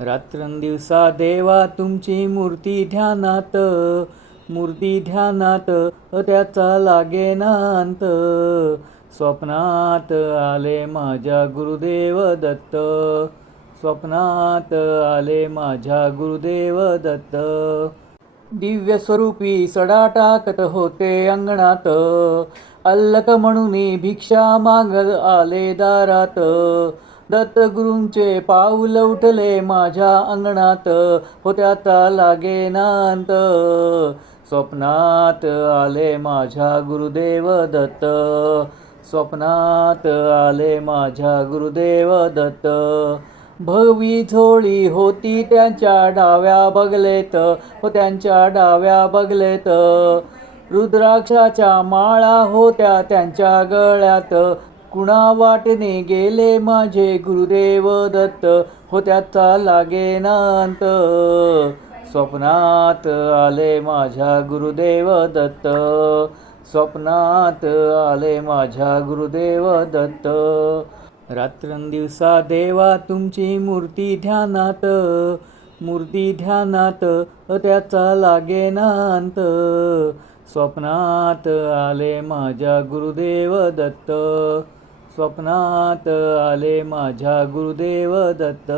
रात्रंदिवसा देवा तुमची मूर्ती ध्यानात त्याचा लागेना अंत. स्वप्नात आले माझ्या गुरुदेव दत्त, स्वप्नात आले माझ्या गुरुदेव दत्त. दिव्य स्वरूपी सडा टाकत होते अंगणात, अल्लक म्हणून भिक्षा मागत आले दारात. दत्तगुरूंचे पाऊल उठले माझ्या अंगणात, हो त्याचा लागेना अंत. स्वप्नात आले माझ्या गुरुदेव दत्त, स्वप्नात आले माझ्या गुरुदेव दत्त. भगवी झोळी होती त्यांच्या डाव्या बगलेत, हो त्यांच्या डाव्या बगलेत. रुद्राक्षाच्या माळा होत्या त्यांच्या गळ्यात, कुणा वाटेने गेले माझे गुरुदेव दत्त, हो त्याचा लागेना अंत. स्वप्नात आले माझ्या गुरुदेव दत्त, स्वप्नात आले माझ्या गुरुदेव दत्त. रात्रंदिवसा देवा तुमची मूर्ती ध्यानात त्याचा लागेना अंत. स्वप्नात आले माझ्या गुरुदेव दत्त, स्वप्नात आले माझ्या गुरुदेव दत्त.